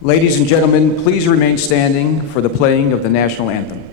Ladies and gentlemen, please remain standing for the playing of the national anthem.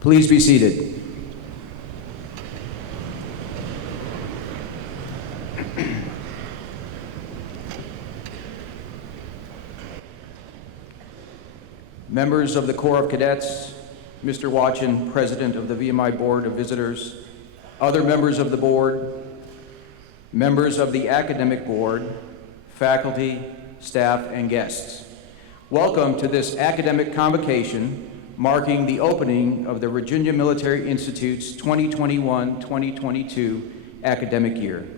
Please be seated. Members of the Corps of Cadets, Mr. Watchin, President of the VMI Board of Visitors, other members of the board, members of the Academic Board, faculty, staff, and guests. Welcome to this academic convocation marking the opening of the Virginia Military Institute's 2021-2022 academic year.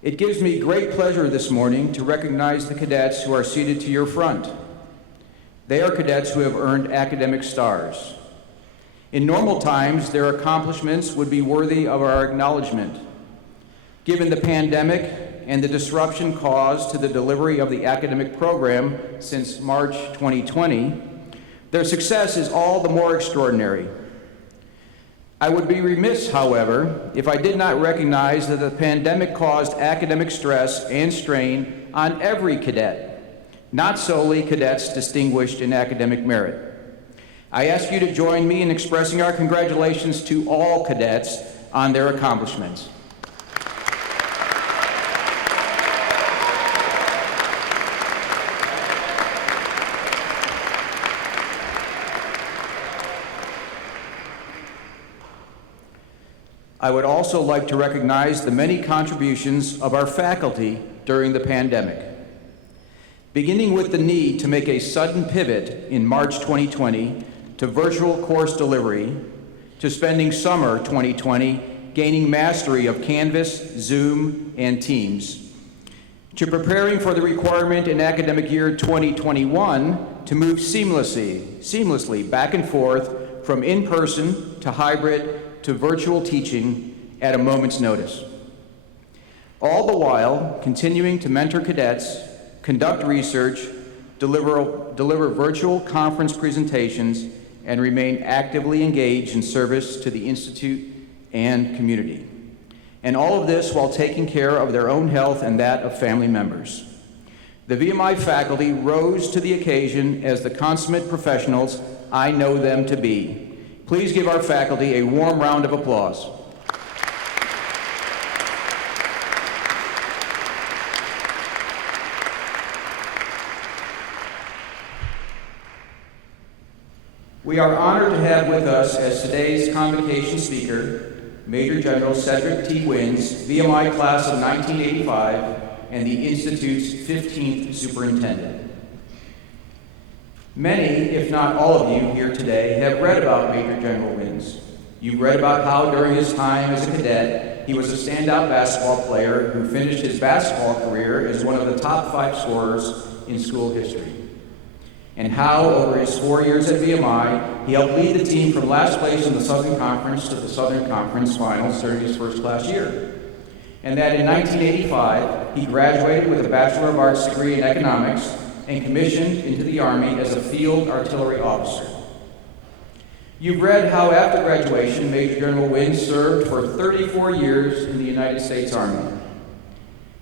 It gives me great pleasure this morning to recognize the cadets who are seated to your front. They are cadets who have earned academic stars. In normal times, their accomplishments would be worthy of our acknowledgement. Given the pandemic and the disruption caused to the delivery of the academic program since March 2020, their success is all the more extraordinary. I would be remiss, however, if I did not recognize that the pandemic caused academic stress and strain on every cadet, not solely cadets distinguished in academic merit. I ask you to join me in expressing our congratulations to all cadets on their accomplishments. I would also like to recognize the many contributions of our faculty during the pandemic. Beginning with the need to make a sudden pivot in March 2020 to virtual course delivery, to spending summer 2020 gaining mastery of Canvas, Zoom, and Teams, to preparing for the requirement in academic year 2021 to move seamlessly back and forth from in-person to hybrid to virtual teaching at a moment's notice. All the while continuing to mentor cadets, conduct research, deliver virtual conference presentations, and remain actively engaged in service to the Institute and community. And all of this while taking care of their own health and that of family members. The VMI faculty rose to the occasion as the consummate professionals I know them to be. Please give our faculty a warm round of applause. We are honored to have with us as today's convocation speaker, Major General Cedric T. VMI class of 1985 and the Institute's 15th superintendent. Many, if not all of you here today, have read about Major General Wins. You've read about how during his time as a cadet, he was a standout basketball player who finished his basketball career as one of the top 5 scorers in school history. And how, over his 4 years at VMI, he helped lead the team from last place in the Southern Conference to the Southern Conference Finals during his first class year. And that in 1985, he graduated with a Bachelor of Arts degree in economics and commissioned into the Army as a field artillery officer. You've read how after graduation, Major General Wynn served for 34 years in the United States Army.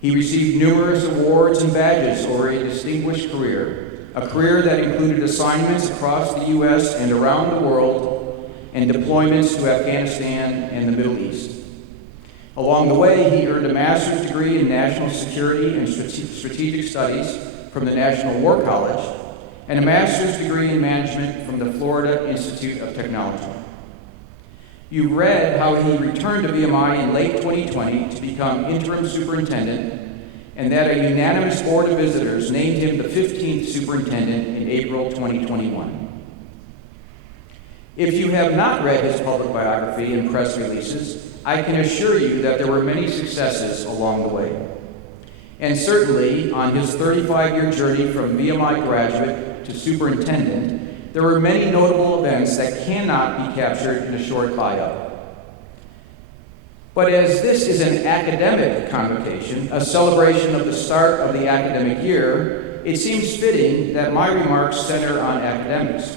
He received numerous awards and badges over a distinguished career, a career that included assignments across the U.S. and around the world, and deployments to Afghanistan and the Middle East. Along the way, he earned a master's degree in national security and strategic studies from the National War College, and a master's degree in management from the Florida Institute of Technology. You've read how he returned to VMI in late 2020 to become interim superintendent, and that a unanimous board of visitors named him the 15th superintendent in April 2021. If you have not read his public biography and press releases, I can assure you that there were many successes along the way. And certainly, on his 35-year journey from VMI graduate to superintendent, there were many notable events that cannot be captured in a short bio. But as this is an academic convocation, a celebration of the start of the academic year, it seems fitting that my remarks center on academics.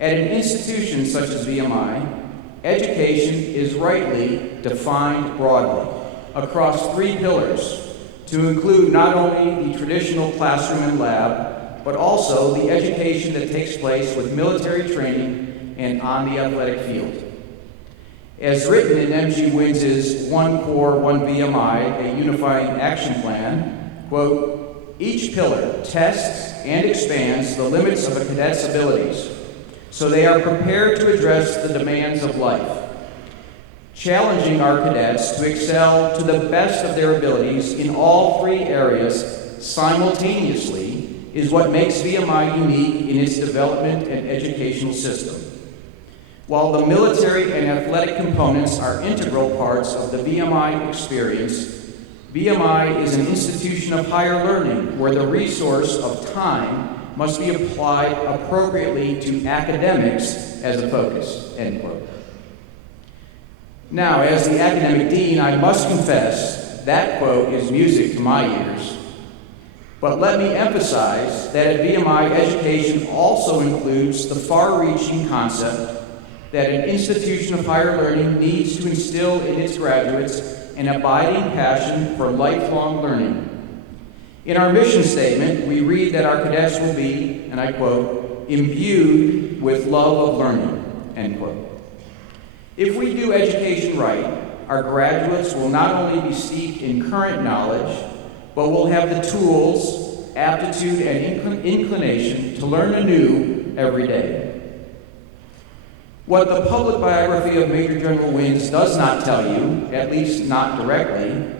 At an institution such as VMI, education is rightly defined broadly across three pillars, to include not only the traditional classroom and lab, but also the education that takes place with military training and on the athletic field. As written in M.G. Wynn's One Core, One VMI, a unifying action plan, quote, each pillar tests and expands the limits of a cadet's abilities so they are prepared to address the demands of life. Challenging our cadets to excel to the best of their abilities in all three areas simultaneously is what makes VMI unique in its development and educational system. While the military and athletic components are integral parts of the VMI experience, VMI is an institution of higher learning where the resource of time must be applied appropriately to academics as a focus, end quote. Now, as the academic dean, I must confess that quote is music to my ears. But let me emphasize that at VMI, education also includes the far-reaching concept that an institution of higher learning needs to instill in its graduates an abiding passion for lifelong learning. In our mission statement, we read that our cadets will be, and I quote, imbued with love of learning, end quote. If we do education right, our graduates will not only be steeped in current knowledge, but will have the tools, aptitude, and inclination to learn anew every day. What the public biography of Major General Wynn does not tell you, at least not directly,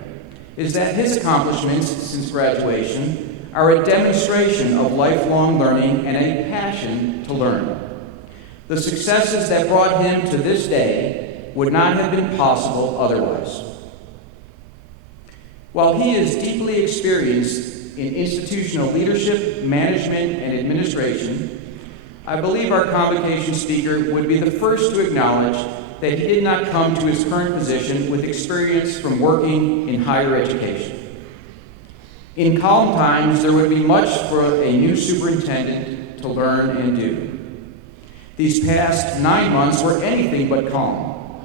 is that his accomplishments since graduation are a demonstration of lifelong learning and a passion to learn. The successes that brought him to this day would not have been possible otherwise. While he is deeply experienced in institutional leadership, management, and administration, I believe our convocation speaker would be the first to acknowledge that he did not come to his current position with experience from working in higher education. In calm times, there would be much for a new superintendent to learn and do. These past 9 months were anything but calm.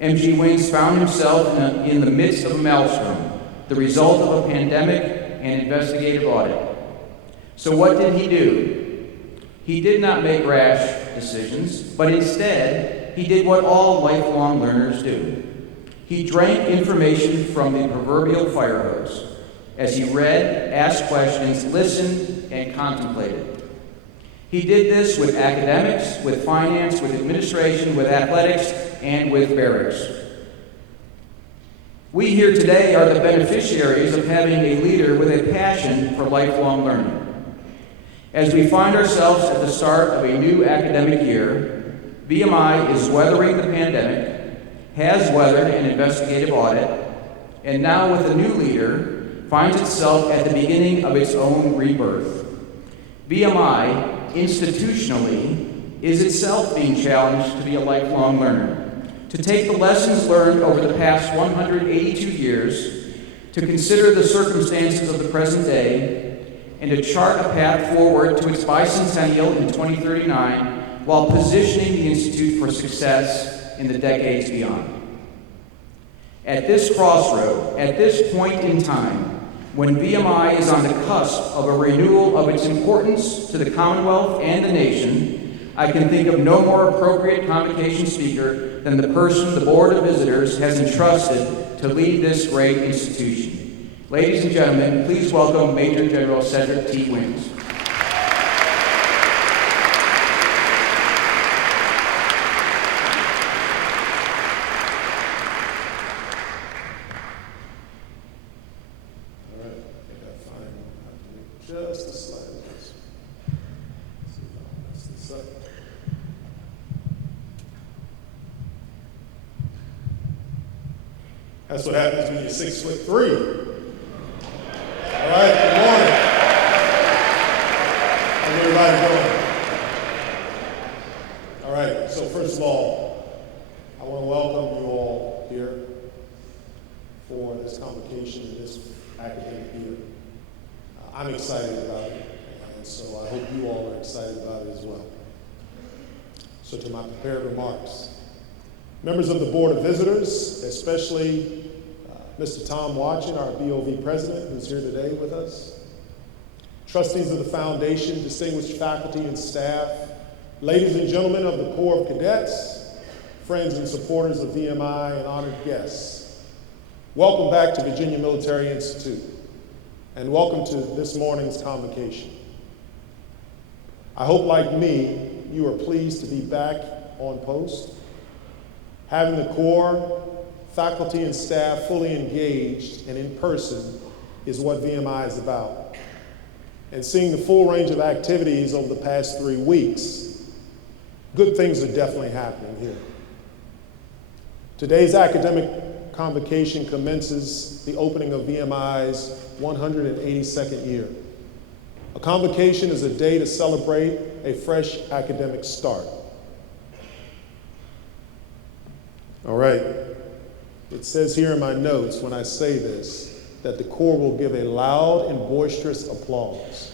M.G. Wynn found himself in the midst of a maelstrom, the result of a pandemic and investigative audit. So what did he do? He did not make rash decisions, but instead, he did what all lifelong learners do. He drank information from the proverbial fire hose as he read, asked questions, listened, and contemplated. He did this with academics, with finance, with administration, with athletics, and with barracks. We here today are the beneficiaries of having a leader with a passion for lifelong learning. As we find ourselves at the start of a new academic year, VMI is weathering the pandemic, has weathered an investigative audit, and now with a new leader, finds itself at the beginning of its own rebirth. VMI, institutionally, is itself being challenged to be a lifelong learner, to take the lessons learned over the past 182 years, to consider the circumstances of the present day, and to chart a path forward to its bicentennial in 2039 while positioning the Institute for success in the decades beyond. At this crossroad, at this point in time, when VMI is on the cusp of a renewal of its importance to the Commonwealth and the nation, I can think of no more appropriate convocation speaker than the person the Board of Visitors has entrusted to lead this great institution. Ladies and gentlemen, please welcome Major General Cedric T. Wings. Just a slide. That's what happens when you're 6'3". All right, good morning. How's everybody doing? All right, so first of all, I want to welcome you all here for this convocation in this academic year. I'm excited about it, and so I hope you all are excited about it as well. So to my prepared remarks, members of the Board of Visitors, especially Mr. Tom Watchin, our BOV president, who's here today with us, trustees of the foundation, distinguished faculty and staff, ladies and gentlemen of the Corps of Cadets, friends and supporters of VMI, and honored guests, welcome back to Virginia Military Institute. And welcome to this morning's convocation. I hope, like me, you are pleased to be back on post. Having the Corps, faculty, and staff fully engaged and in person is what VMI is about. And seeing the full range of activities over the past 3 weeks, good things are definitely happening here. Today's academic convocation commences the opening of VMI's 182nd year. A convocation is a day to celebrate a fresh academic start. All right, it says here in my notes when I say this, that the Corps will give a loud and boisterous applause.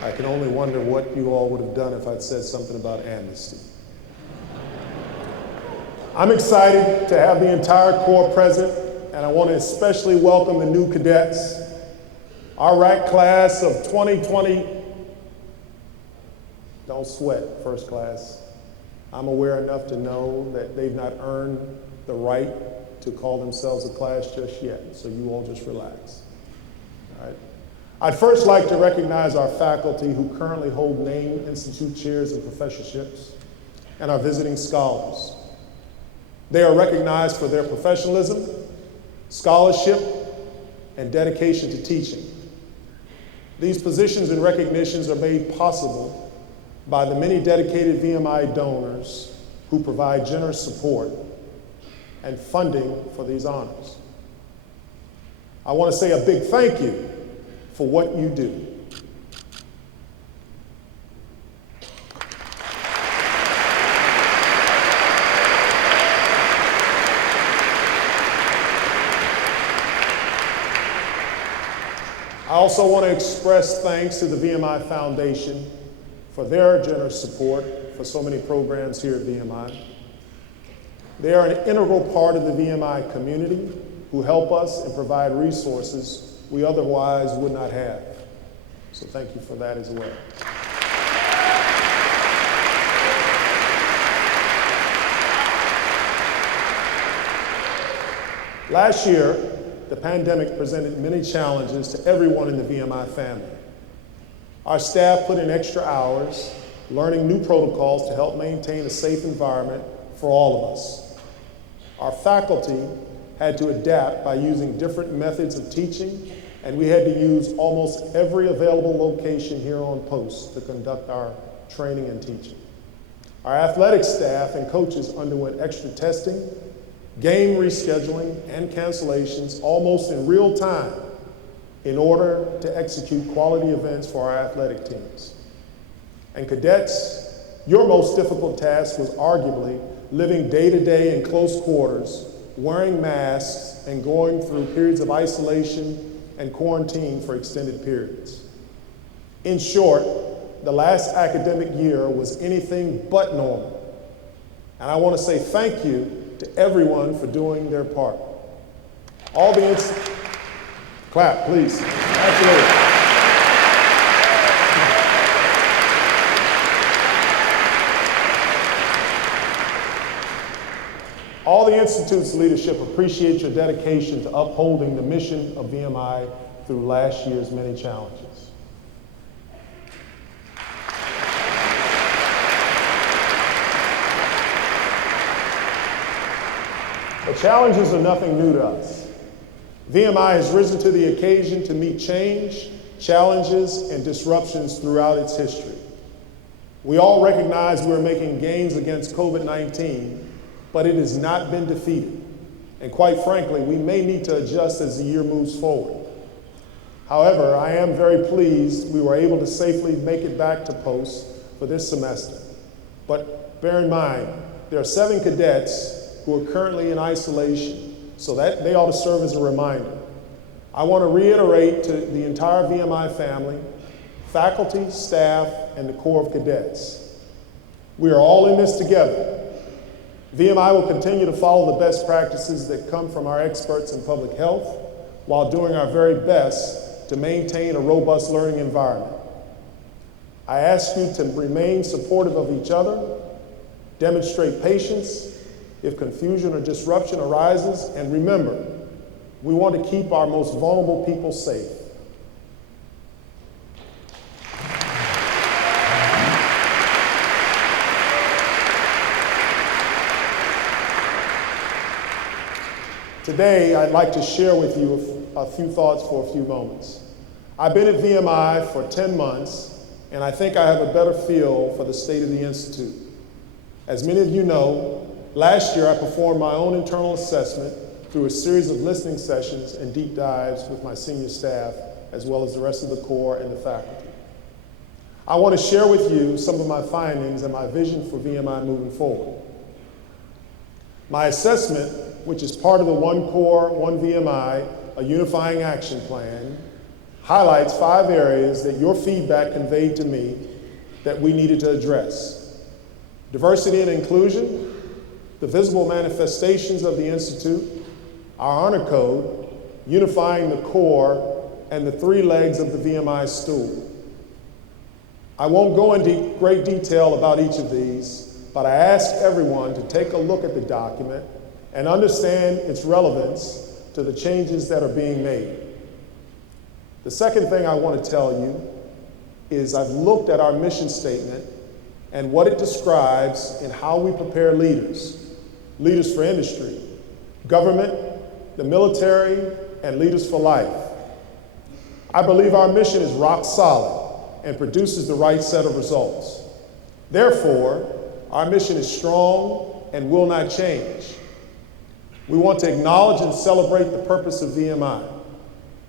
I can only wonder what you all would have done if I'd said something about amnesty. I'm excited to have the entire Corps present, and I want to especially welcome the new cadets. Our RAC class of 2020, don't sweat, first class. I'm aware enough to know that they've not earned the right to call themselves a class just yet, so you all just relax, all right? I'd first like to recognize our faculty who currently hold named institute chairs and professorships, and our visiting scholars. They are recognized for their professionalism, scholarship, and dedication to teaching. These positions and recognitions are made possible by the many dedicated VMI donors who provide generous support and funding for these honors. I want to say a big thank you for what you do. I also want to express thanks to the VMI Foundation for their generous support for so many programs here at VMI. They are an integral part of the VMI community who help us and provide resources we otherwise would not have. So thank you for that as well. Last year, the pandemic presented many challenges to everyone in the VMI family. Our staff put in extra hours, learning new protocols to help maintain a safe environment for all of us. Our faculty had to adapt by using different methods of teaching, and we had to use almost every available location here on post to conduct our training and teaching. Our athletic staff and coaches underwent extra testing, game rescheduling, and cancellations almost in real time in order to execute quality events for our athletic teams. And cadets, Your most difficult task was arguably living day to day in close quarters, wearing masks, and going through periods of isolation and quarantine for extended periods. In short, the last academic year was anything but normal. And I want to say thank you to everyone for doing their part. Clap, please. Absolutely. All the Institute's leadership appreciate your dedication to upholding the mission of VMI through last year's many challenges. The challenges are nothing new to us. VMI has risen to the occasion to meet change, challenges, and disruptions throughout its history. We all recognize we're making gains against COVID-19, but it has not been defeated. And quite frankly, we may need to adjust as the year moves forward. However, I am very pleased we were able to safely make it back to post for this semester. But bear in mind, there are 7 cadets who are currently in isolation, so that they ought to serve as a reminder. I want to reiterate to the entire VMI family, faculty, staff, and the Corps of Cadets. We are all in this together. VMI will continue to follow the best practices that come from our experts in public health while doing our very best to maintain a robust learning environment. I ask you to remain supportive of each other, demonstrate patience if confusion or disruption arises, and remember, we want to keep our most vulnerable people safe. Today, I'd like to share with you a few thoughts for a few moments. I've been at VMI for 10 months, and I think I have a better feel for the state of the Institute. As many of you know, last year I performed my own internal assessment through a series of listening sessions and deep dives with my senior staff, as well as the rest of the Corps and the faculty. I want to share with you some of my findings and my vision for VMI moving forward. My assessment, which is part of the One Corps, One VMI, a unifying action plan, highlights 5 areas that your feedback conveyed to me that we needed to address. Diversity and inclusion, the visible manifestations of the Institute, our honor code, unifying the Corps, and the 3 legs of the VMI stool. I won't go into great detail about each of these, but I ask everyone to take a look at the document and understand its relevance to the changes that are being made. The second thing I want to tell you is I've looked at our mission statement and what it describes in how we prepare leaders for industry, government, the military, and leaders for life. I believe our mission is rock solid and produces the right set of results. Therefore, our mission is strong and will not change. We want to acknowledge and celebrate the purpose of VMI,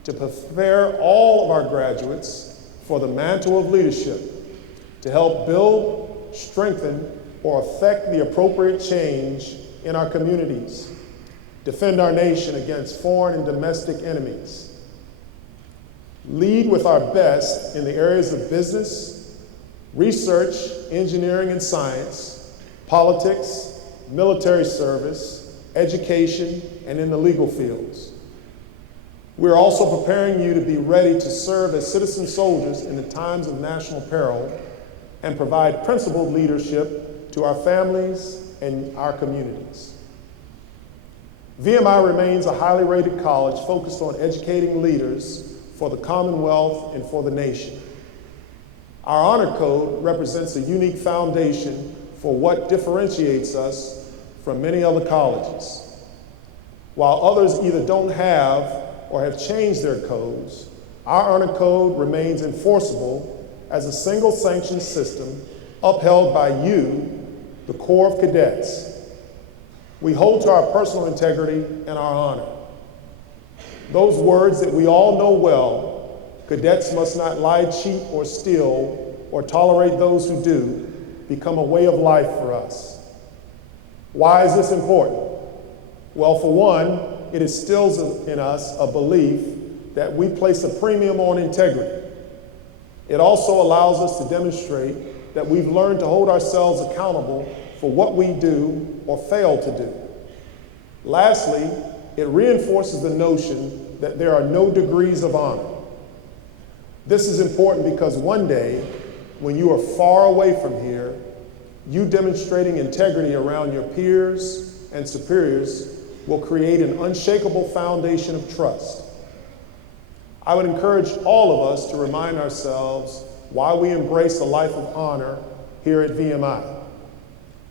to prepare all of our graduates for the mantle of leadership, to help build, strengthen, or affect the appropriate change in our communities, defend our nation against foreign and domestic enemies, lead with our best in the areas of business, research, engineering and science, politics, military service, education, and in the legal fields. We're also preparing you to be ready to serve as citizen soldiers in the times of national peril and provide principled leadership to our families and our communities. VMI remains a highly rated college focused on educating leaders for the Commonwealth and for the nation. Our honor code represents a unique foundation for what differentiates us from many other colleges. While others either don't have or have changed their codes, our honor code remains enforceable as a single sanctioned system upheld by you, the Corps of Cadets. We hold to our personal integrity and our honor. Those words that we all know well, cadets must not lie, cheat, or steal, or tolerate those who do, become a way of life for us. Why is this important? Well, for one, it instills in us a belief that we place a premium on integrity. It also allows us to demonstrate that we've learned to hold ourselves accountable for what we do or fail to do. Lastly, it reinforces the notion that there are no degrees of honor. This is important because one day, when you are far away from here, you demonstrating integrity around your peers and superiors will create an unshakable foundation of trust. I would encourage all of us to remind ourselves why we embrace a life of honor here at VMI.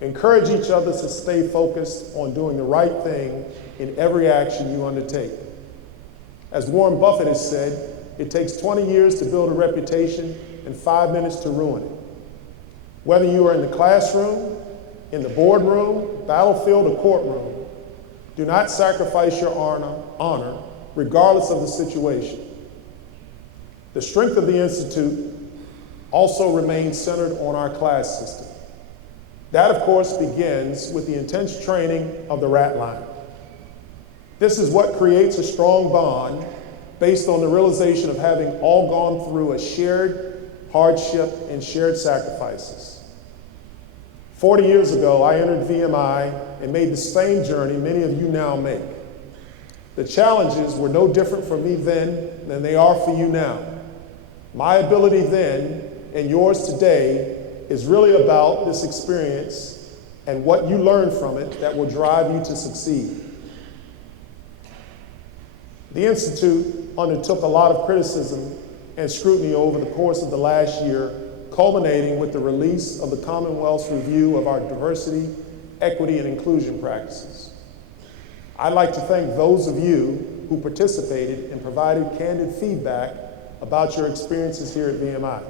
Encourage each other to stay focused on doing the right thing in every action you undertake. As Warren Buffett has said, it takes 20 years to build a reputation and 5 minutes to ruin it. Whether you are in the classroom, in the boardroom, battlefield, or courtroom, do not sacrifice your honor regardless of the situation. The strength of the Institute also remains centered on our class system. That, of course, begins with the intense training of the rat line. This is what creates a strong bond based on the realization of having all gone through a shared hardship and shared sacrifices. 40 years ago, I entered VMI and made the same journey many of you now make. The challenges were no different for me then than they are for you now. My ability then and yours today is really about this experience and what you learn from it that will drive you to succeed. The Institute undertook a lot of criticism and scrutiny over the course of the last year, culminating with the release of the Commonwealth's review of our diversity, equity, and inclusion practices. I'd like to thank those of you who participated and provided candid feedback about your experiences here at VMI.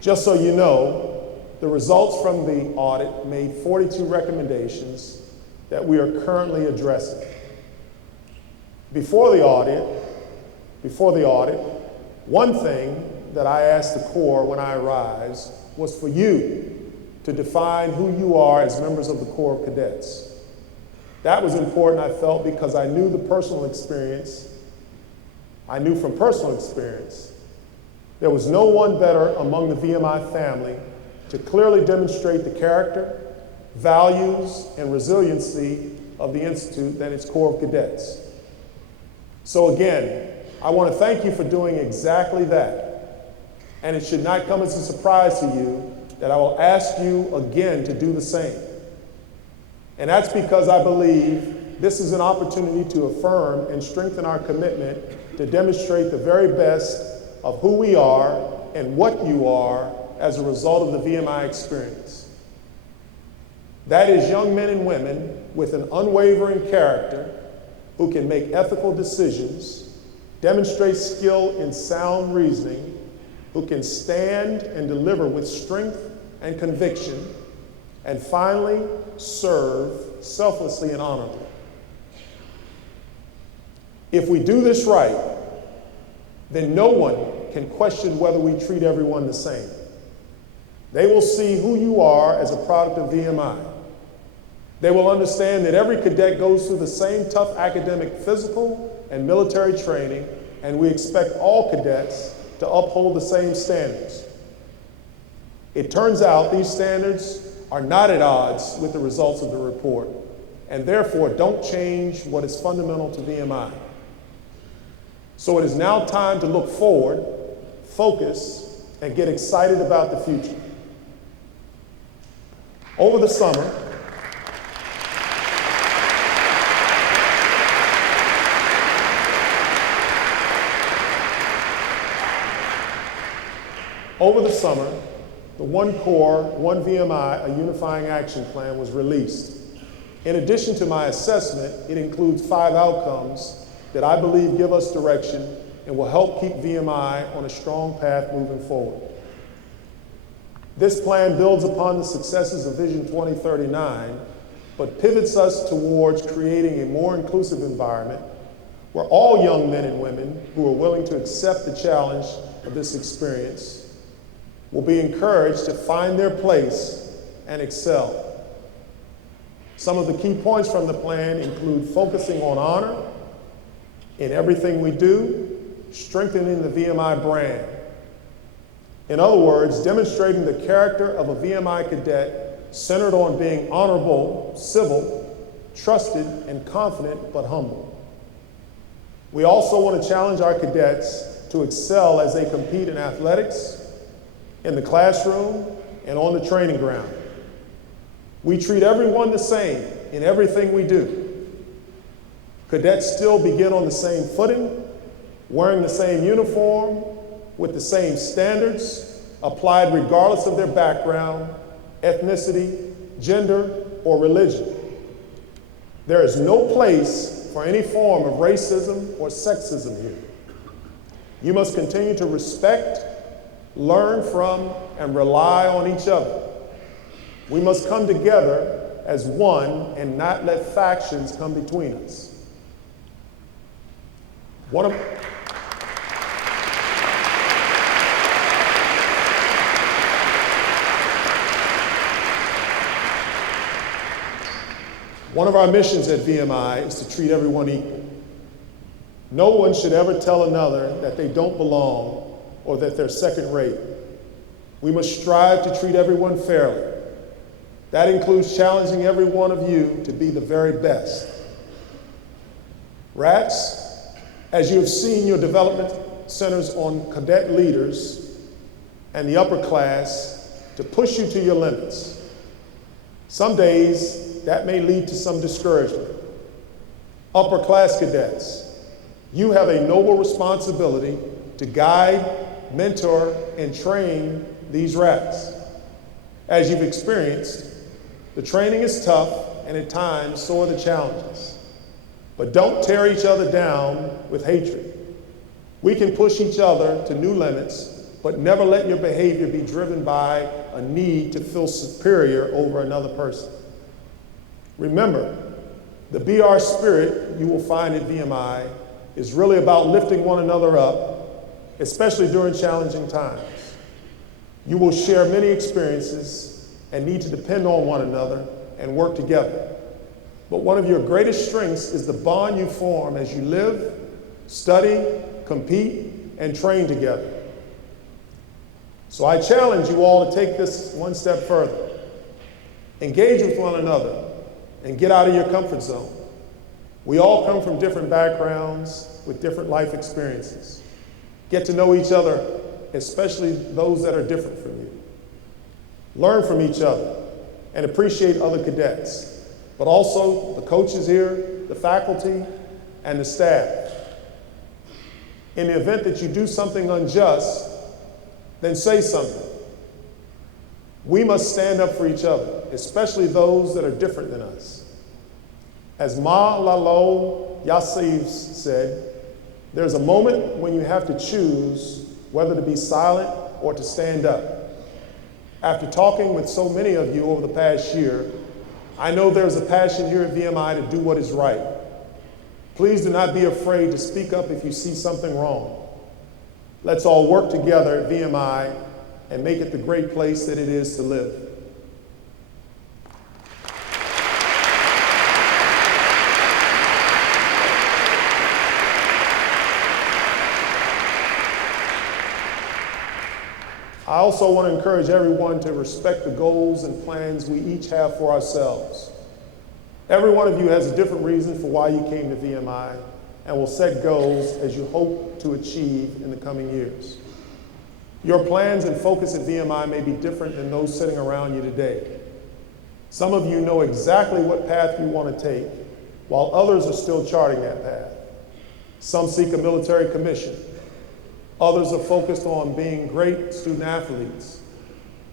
Just so you know, the results from the audit made 42 recommendations that we are currently addressing. Before the audit, one thing that I asked the Corps when I arrived was for you to define who you are as members of the Corps of Cadets. That was important, I felt, because I knew from personal experience, there was no one better among the VMI family to clearly demonstrate the character, values, and resiliency of the Institute than its Corps of Cadets. So again, I want to thank you for doing exactly that. And it should not come as a surprise to you that I will ask you again to do the same. And that's because I believe this is an opportunity to affirm and strengthen our commitment to demonstrate the very best of who we are and what you are as a result of the VMI experience. That is young men and women with an unwavering character who can make ethical decisions, demonstrate skill in sound reasoning, who can stand and deliver with strength and conviction, and finally, serve selflessly and honorably. If we do this right, then no one can question whether we treat everyone the same. They will see who you are as a product of VMI. They will understand that every cadet goes through the same tough academic, physical, and military training, and we expect all cadets to uphold the same standards. It turns out these standards are not at odds with the results of the report, and therefore don't change what is fundamental to VMI. So it is now time to look forward, focus, and get excited about the future. Over the summer, the One Corps, One VMI, a unifying action plan was released. In addition to my assessment, it includes 5 outcomes that I believe give us direction and will help keep VMI on a strong path moving forward. This plan builds upon the successes of Vision 2039, but pivots us towards creating a more inclusive environment where all young men and women who are willing to accept the challenge of this experience will be encouraged to find their place and excel. Some of the key points from the plan include focusing on honor in everything we do, strengthening the VMI brand. In other words, demonstrating the character of a VMI cadet centered on being honorable, civil, trusted, and confident, but humble. We also want to challenge our cadets to excel as they compete in athletics, in the classroom, and on the training ground. We treat everyone the same in everything we do. Cadets still begin on the same footing, wearing the same uniform, with the same standards, applied regardless of their background, ethnicity, gender, or religion. There is no place for any form of racism or sexism here. You must continue to respect, learn from, and rely on each other. We must come together as one and not let factions come between us. One of our missions at VMI is to treat everyone equal. No one should ever tell another that they don't belong or that they're second rate. We must strive to treat everyone fairly. That includes challenging every one of you to be the very best. Rats, as you have seen your development centers on cadet leaders and the upper class to push you to your limits. Some days that may lead to some discouragement. Upper class cadets, you have a noble responsibility to guide, mentor, and train these rats. As you've experienced, the training is tough, and at times, so are the challenges. But don't tear each other down with hatred. We can push each other to new limits, but never let your behavior be driven by a need to feel superior over another person. Remember, the BR spirit you will find at VMI is really about lifting one another up, especially during challenging times. You will share many experiences and need to depend on one another and work together. But one of your greatest strengths is the bond you form as you live, study, compete, and train together. So I challenge you all to take this one step further. Engage with one another and get out of your comfort zone. We all come from different backgrounds with different life experiences. Get to know each other, especially those that are different from you. Learn from each other and appreciate other cadets, but also the coaches here, the faculty, and the staff. In the event that you do something unjust, then say something. We must stand up for each other, especially those that are different than us. As Malala Yousafzai said, there's a moment when you have to choose whether to be silent or to stand up. After talking with so many of you over the past year, I know there's a passion here at VMI to do what is right. Please do not be afraid to speak up if you see something wrong. Let's all work together at VMI and make it the great place that it is to live. I also want to encourage everyone to respect the goals and plans we each have for ourselves. Every one of you has a different reason for why you came to VMI and will set goals as you hope to achieve in the coming years. Your plans and focus at VMI may be different than those sitting around you today. Some of you know exactly what path you want to take, while others are still charting that path. Some seek a military commission. Others are focused on being great student athletes,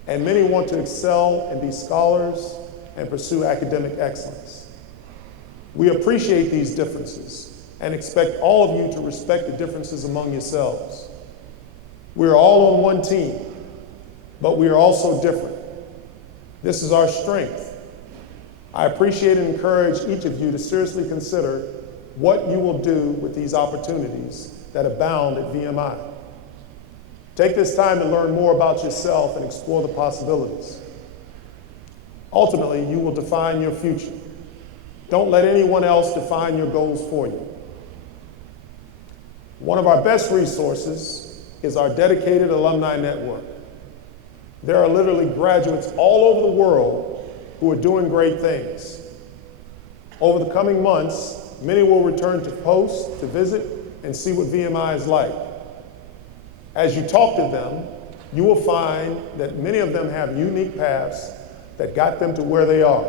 and many want to excel and be scholars and pursue academic excellence. We appreciate these differences and expect all of you to respect the differences among yourselves. We are all on one team, but we are also different. This is our strength. I appreciate and encourage each of you to seriously consider what you will do with these opportunities that abound at VMI. Take this time to learn more about yourself and explore the possibilities. Ultimately, you will define your future. Don't let anyone else define your goals for you. One of our best resources is our dedicated alumni network. There are literally graduates all over the world who are doing great things. Over the coming months, many will return to post, to visit, and see what VMI is like. As you talk to them, you will find that many of them have unique paths that got them to where they are.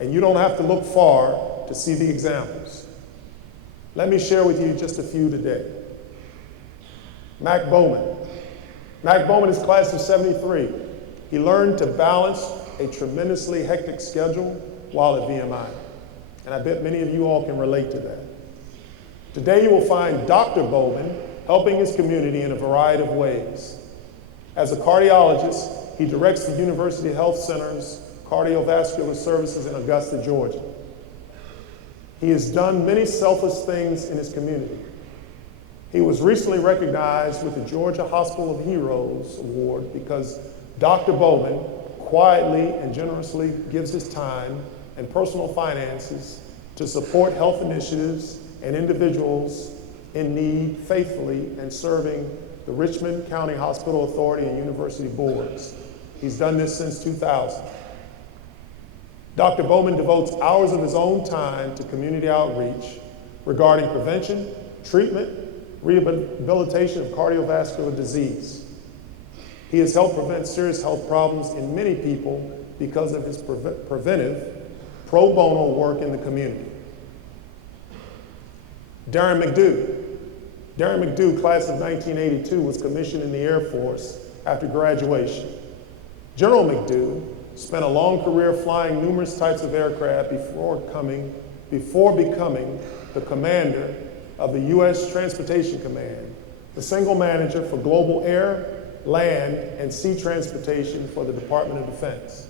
And you don't have to look far to see the examples. Let me share with you just a few today. Mac Bowman. Mac Bowman is class of '73. He learned to balance a tremendously hectic schedule while at VMI. And I bet many of you all can relate to that. Today you will find Dr. Bowman helping his community in a variety of ways. As a cardiologist, he directs the University Health Center's cardiovascular services in Augusta, Georgia. He has done many selfless things in his community. He was recently recognized with the Georgia Hospital of Heroes Award because Dr. Bowman quietly and generously gives his time and personal finances to support health initiatives and individuals in need faithfully and serving the Richmond County Hospital Authority and university boards. He's done this since 2000. Dr. Bowman devotes hours of his own time to community outreach regarding prevention, treatment, rehabilitation of cardiovascular disease. He has helped prevent serious health problems in many people because of his preventive, pro bono work in the community. Darren McDew. Darren McDew, class of 1982, was commissioned in the Air Force after graduation. General McDew spent a long career flying numerous types of aircraft before becoming the commander of the U.S. Transportation Command, the single manager for global air, land, and sea transportation for the Department of Defense.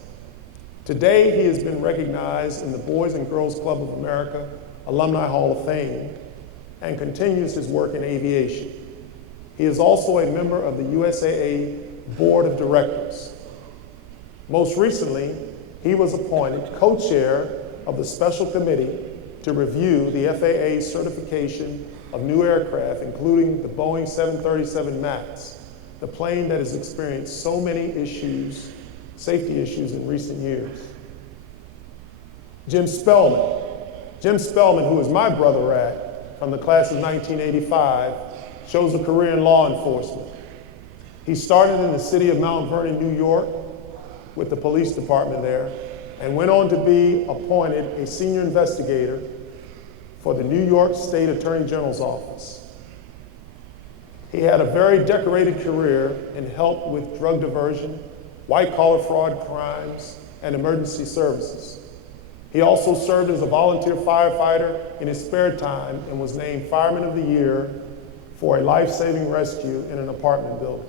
Today, he has been recognized in the Boys and Girls Club of America Alumni Hall of Fame and continues his work in aviation. He is also a member of the USAA Board of Directors. Most recently, he was appointed co-chair of the special committee to review the FAA certification of new aircraft, including the Boeing 737 MAX, the plane that has experienced so many issues, safety issues in recent years. Jim Spellman. Jim Spellman, who is my brother rat from the class of 1985, chose a career in law enforcement. He started in the city of Mount Vernon, New York, with the police department there, and went on to be appointed a senior investigator for the New York State Attorney General's office. He had a very decorated career and helped with drug diversion, white-collar fraud crimes, and emergency services. He also served as a volunteer firefighter in his spare time and was named Fireman of the Year for a life-saving rescue in an apartment building.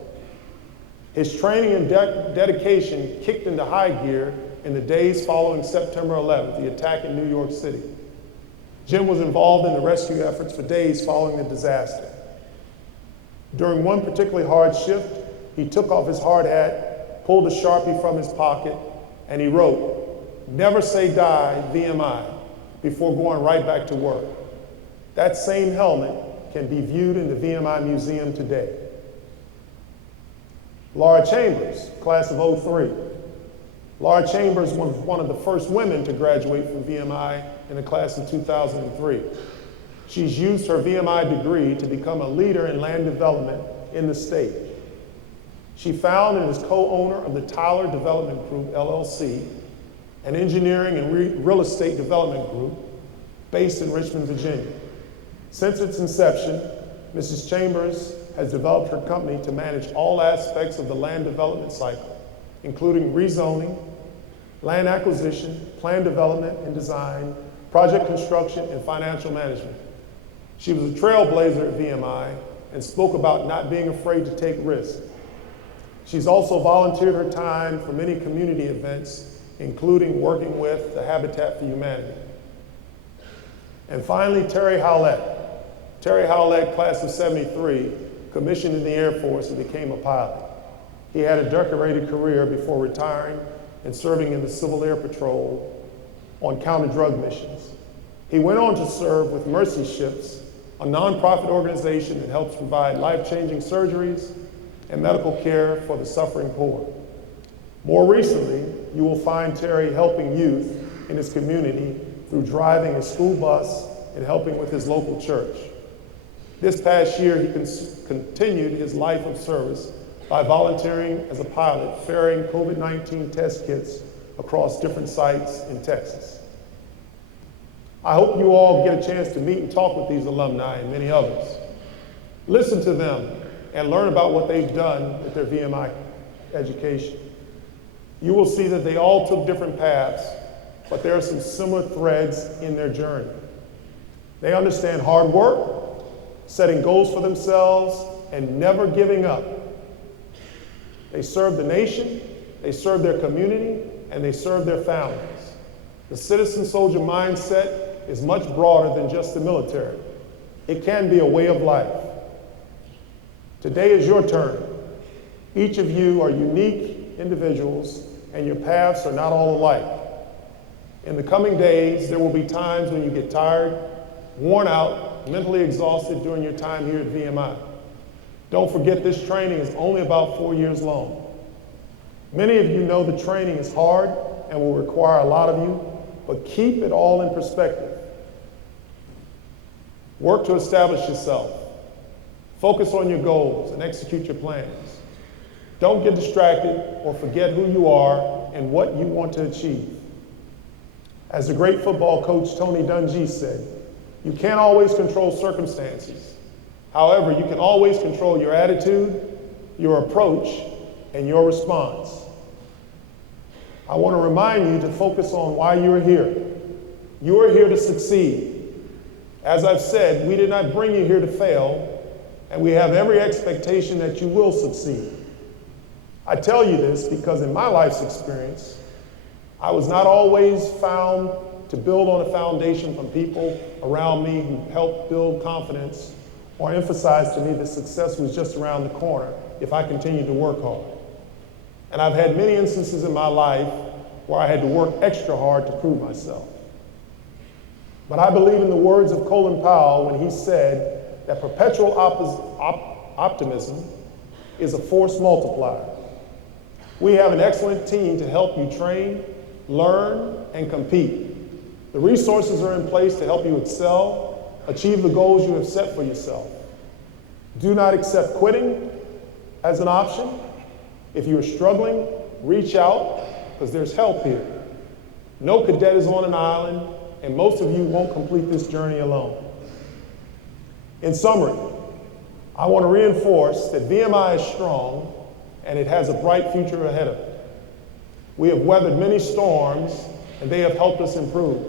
His training and dedication kicked into high gear in the days following September 11th, the attack in New York City. Jim was involved in the rescue efforts for days following the disaster. During one particularly hard shift, he took off his hard hat, pulled a Sharpie from his pocket, and he wrote, "Never say die, VMI," before going right back to work. That same helmet can be viewed in the VMI Museum today. Laura Chambers, class of '03. Laura Chambers was one of the first women to graduate from VMI in the class of 2003. She's used her VMI degree to become a leader in land development in the state. She founded and is co-owner of the Tyler Development Group, LLC, an engineering and real estate development group based in Richmond, Virginia. Since its inception, Mrs. Chambers has developed her company to manage all aspects of the land development cycle, including rezoning, land acquisition, plan development and design, project construction, and financial management. She was a trailblazer at VMI and spoke about not being afraid to take risks. She's also volunteered her time for many community events, including working with the Habitat for Humanity. And finally, Terry Howlett. Terry Howlett, class of '73, commissioned in the Air Force and became a pilot. He had a decorated career before retiring and serving in the Civil Air Patrol on counter-drug missions. He went on to serve with Mercy Ships, a nonprofit organization that helps provide life-changing surgeries and medical care for the suffering poor. More recently, you will find Terry helping youth in his community through driving a school bus and helping with his local church. This past year, he continued his life of service by volunteering as a pilot, ferrying COVID-19 test kits across different sites in Texas. I hope you all get a chance to meet and talk with these alumni and many others. Listen to them and learn about what they've done with their VMI education. You will see that they all took different paths, but there are some similar threads in their journey. They understand hard work, setting goals for themselves, and never giving up. They serve the nation, they serve their community, and they serve their families. The citizen soldier mindset is much broader than just the military. It can be a way of life. Today is your turn. Each of you are unique individuals, and your paths are not all alike. In the coming days, there will be times when you get tired, worn out, mentally exhausted during your time here at VMI. Don't forget this training is only about 4 years long. Many of you know the training is hard and will require a lot of you, but keep it all in perspective. Work to establish yourself. Focus on your goals and execute your plans. Don't get distracted or forget who you are and what you want to achieve. As the great football coach Tony Dungy said, you can't always control circumstances. However, you can always control your attitude, your approach, and your response. I want to remind you to focus on why you are here. You are here to succeed. As I've said, we did not bring you here to fail, and we have every expectation that you will succeed. I tell you this because in my life's experience, I was not always found to build on a foundation from people around me who helped build confidence or emphasized to me that success was just around the corner if I continued to work hard. And I've had many instances in my life where I had to work extra hard to prove myself. But I believe in the words of Colin Powell when he said that perpetual optimism is a force multiplier. We have an excellent team to help you train, learn, and compete. The resources are in place to help you excel, achieve the goals you have set for yourself. Do not accept quitting as an option. If you are struggling, reach out, because there's help here. No cadet is on an island, and most of you won't complete this journey alone. In summary, I want to reinforce that VMI is strong, and it has a bright future ahead of it. We have weathered many storms, and they have helped us improve.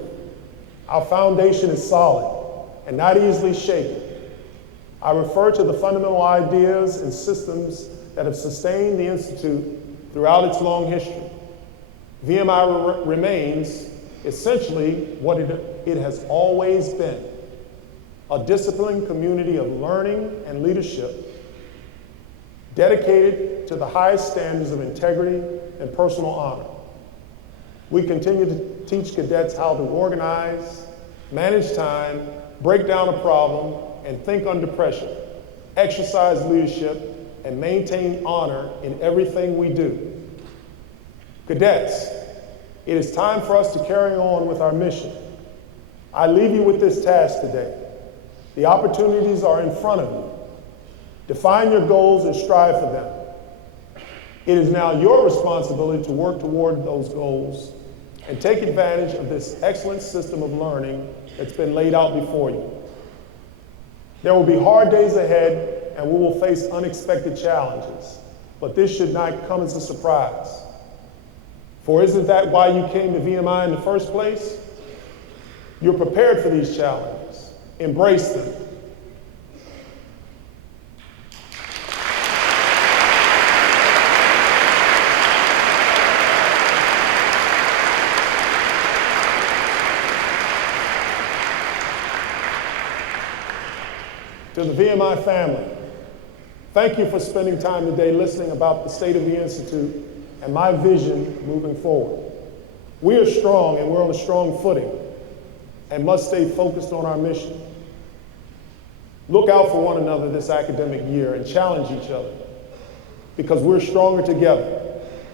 Our foundation is solid and not easily shaken. I refer to the fundamental ideas and systems that have sustained the Institute throughout its long history. VMI remains essentially what it has always been, a disciplined community of learning and leadership dedicated to the highest standards of integrity and personal honor. We continue to teach cadets how to organize, manage time, break down a problem, and think under pressure, exercise leadership, and maintain honor in everything we do. Cadets, it is time for us to carry on with our mission. I leave you with this task today. The opportunities are in front of you. Define your goals and strive for them. It is now your responsibility to work toward those goals and take advantage of this excellent system of learning that's been laid out before you. There will be hard days ahead, and we will face unexpected challenges, but this should not come as a surprise. For isn't that why you came to VMI in the first place? You're prepared for these challenges. Embrace them. To the VMI family, Thank you for spending time today listening about the state of the Institute and my vision moving forward. We are strong and we're on a strong footing and must stay focused on our mission. Look out for one another this academic year and challenge each other because we're stronger together.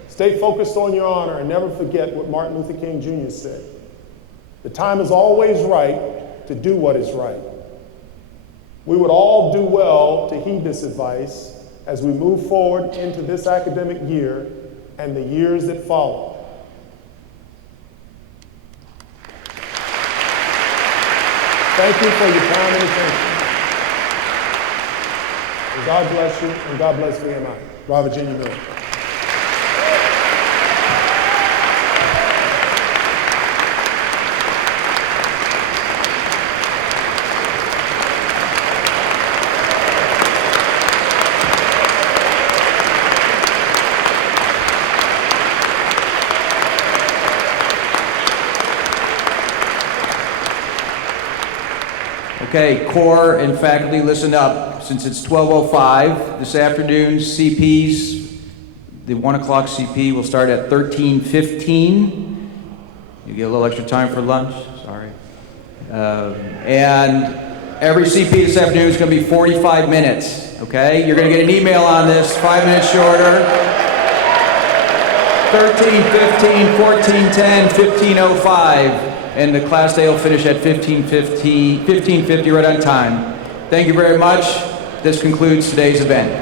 Stay focused on your honor and never forget what Martin Luther King Jr. said. The time is always right to do what is right. We would all do well to heed this advice as we move forward into this academic year and the years that follow. Thank you for your time and attention. And God bless you, and God bless VMI. Robert Virginia Miller. Okay, Corps and faculty, listen up. Since it's 12:05 this afternoon, CPs, the 1 o'clock CP will start at 13:15. You get a little extra time for lunch, sorry. And every CP this afternoon is going to be 45 minutes, okay? You're going to get an email on this, 5 minutes shorter. 13:15, 14:10, 15:05. And the class day will finish at 15:50, right on time. Thank you very much. This concludes today's event.